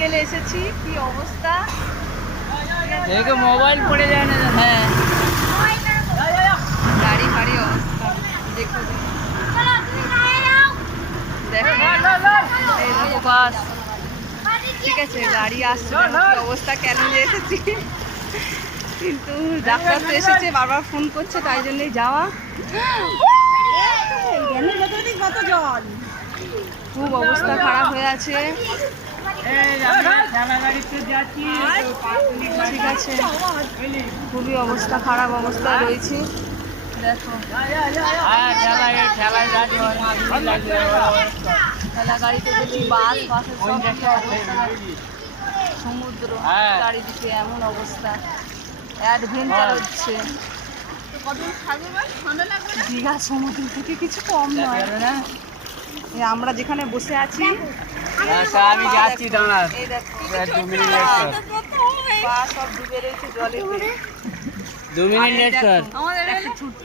বিকেলে এসেছি, কি অবস্থা। দেখো মোবাইল পড়ে যায় না। হ্যাঁ গাড়ি ফাড়ি অবস্থা দেখো, দেখো এই দেখো বাস। ঠিক আছে, গাড়ি আসছে, দেখো কি অবস্থা, কেন যে এসেছি। কিন্তু ডাক্তার তো এসেছে, বারবার ফোন করছে, তাই জন্যই যাওয়া। খুব অবস্থা খারাপ হয়ে আছে। ঠিক আছে, খুবই অবস্থা খারাপ অবস্থায় রয়েছে। দেখো ঠেলা গাড়িতে দেখছি, বাস বাসের সব কিছু অবস্থা। সমুদ্র চারিদিকে এমন অবস্থা, অ্যাডভেঞ্চার হচ্ছে। দীঘা সমুদ্র থেকে কিছু কম নয় না। আমরা যেখানে বসে আছি, আমি যাচ্ছি তোমার এই দেখো 2 মিনিট লেট কর। পা সব ডুবে রয়েছে জলে। 2 মিনিট লেট কর। আমাদের একটা ছোট্ট